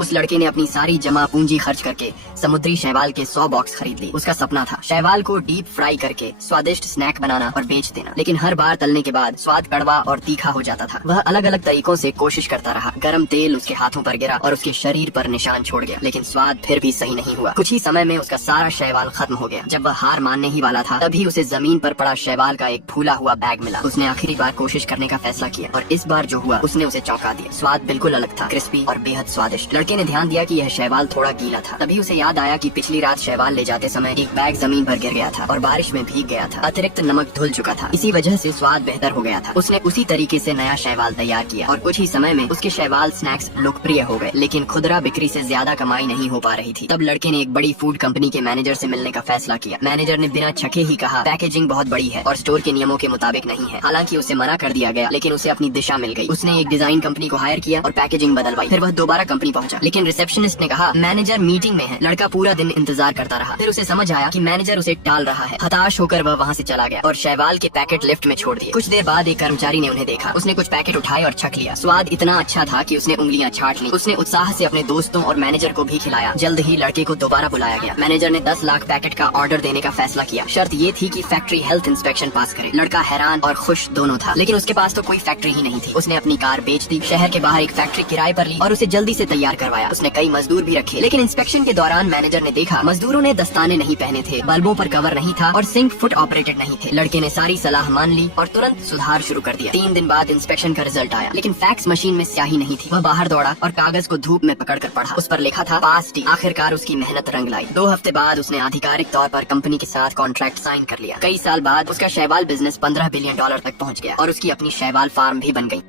उस लड़के ने अपनी सारी जमा पूंजी खर्च करके समुद्री शैवाल के 100 बॉक्स खरीद ली। उसका सपना था शैवाल को डीप फ्राई करके स्वादिष्ट स्नैक बनाना और बेच देना। लेकिन हर बार तलने के बाद स्वाद कड़वा और तीखा हो जाता था। वह अलग अलग तरीकों से कोशिश करता रहा। गरम तेल उसके हाथों पर गिरा और उसके शरीर पर निशान छोड़ गया, लेकिन स्वाद फिर भी सही नहीं हुआ। कुछ ही समय में उसका सारा शैवाल खत्म हो गया। जब वह हार मानने ही वाला था, तभी उसे जमीन पर पड़ा शैवाल का एक फूला हुआ बैग मिला। उसने आखिरी बार कोशिश करने का फैसला किया और इस बार जो हुआ उसने उसे चौंका दिया। स्वाद बिल्कुल अलग था, क्रिस्पी और बेहद स्वादिष्ट। लड़के ने ध्यान दिया कि यह शैवाल थोड़ा गीला था। तभी उसे याद आया कि पिछली रात शैवाल ले जाते समय एक बैग जमीन पर गिर गया था और बारिश में भीग गया था। अतिरिक्त नमक धुल चुका था, इसी वजह से स्वाद बेहतर हो गया था। उसने उसी तरीके से नया शैवाल तैयार किया और कुछ ही समय में उसके शैवाल स्नैक्स लोकप्रिय हो गए। लेकिन खुदरा बिक्री से ज्यादा कमाई नहीं हो पा रही थी। तब लड़के ने एक बड़ी फूड कंपनी के मैनेजर से मिलने का फैसला किया। मैनेजर ने बिना छके ही कहा, पैकेजिंग बहुत बड़ी है और स्टोर के नियमों के मुताबिक नहीं है। हालांकि उसे मना कर दिया गया, लेकिन उसे अपनी दिशा मिल गई। उसने एक डिजाइन कंपनी को हायर किया और पैकेजिंग बदलवाई। फिर वह दोबारा कंपनी पहुंचा, लेकिन रिसेप्शनिस्ट ने कहा मैनेजर मीटिंग में है। लड़का पूरा दिन इंतजार करता रहा। फिर उसे समझ आया कि मैनेजर उसे टाल रहा है। हताश होकर वह वहाँ से चला गया और शैवाल के पैकेट लिफ्ट में छोड़ दिए। कुछ देर बाद एक कर्मचारी ने उन्हें देखा। उसने कुछ पैकेट उठाए और छक लिया। स्वाद इतना अच्छा था कि उसने उंगलियां छाट ली। उसने उत्साह से अपने दोस्तों और मैनेजर को भी खिलाया। जल्द ही लड़के को दोबारा बुलाया गया। मैनेजर ने 10 लाख पैकेट का ऑर्डर देने का फैसला किया। शर्त ये थी कि फैक्ट्री हेल्थ इंस्पेक्शन पास करे। लड़का हैरान और खुश दोनों था, लेकिन उसके पास तो कोई फैक्ट्री ही नहीं थी। उसने अपनी कार बेच दी, शहर के बाहर एक फैक्ट्री किराए पर ली और उसे जल्दी से तैयार करवाया। उसने कई मजदूर भी रखे, लेकिन इंस्पेक्शन के दौरान मैनेजर ने देखा मजदूरों ने दस्ताने नहीं पहने थे, बल्बों पर कवर नहीं था और सिंक फुट ऑपरेटेड नहीं थे। लड़के ने सारी सलाह मान ली और तुरंत सुधार शुरू कर दिया। 3 दिन बाद इंस्पेक्शन का रिजल्ट आया, लेकिन फैक्स मशीन में स्याही नहीं थी। वह बाहर दौड़ा और कागज को धूप में पकड़कर पढ़ा। उस पर लिखा था पास टी। आखिरकार उसकी मेहनत रंग लाई। 2 हफ्ते बाद उसने आधिकारिक तौर पर कंपनी के साथ कॉन्ट्रैक्ट साइन कर लिया। कई साल बाद उसका शैवाल बिजनेस $15 बिलियन तक पहुंच गया और उसकी अपनी शैवाल फार्म भी बन गई।